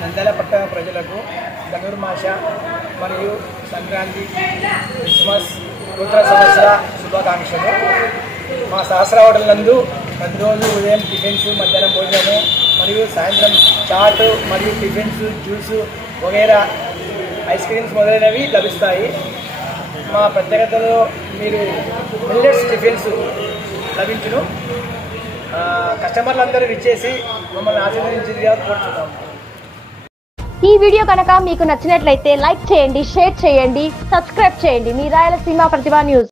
నంద్యాల పట్టణ ప్రజలకు ధనుర్మాస మరియు సంక్రాంతి, క్రిస్మస్, నూతన సంవత్సర శుభాకాంక్షలు. మా సహస్ర హోటల్ నందు ప్రతిరోజు ఉదయం టిఫిన్స్, మధ్యాహ్నం భోజనము మరియు సాయంత్రం చాట్ మరియు టిఫిన్స్, జ్యూస్ వగైరా ఐస్ క్రీమ్స్ మొదలైనవి లభిస్తాయి. మా ప్రత్యేకతలో మీరు మిల్లెట్స్ టిఫిన్స్ లభించును. కస్టమర్లందరూ విచ్చేసి మమ్మల్ని ఆశీర్వదించేదిగా కోరుతున్నాము. ఈ వీడియో కనుక మీకు నచ్చినట్లయితే లైక్ చేయండి, షేర్ చేయండి, సబ్స్క్రైబ్ చేయండి. మీ రాయలసీమ ప్రతిభ న్యూస్.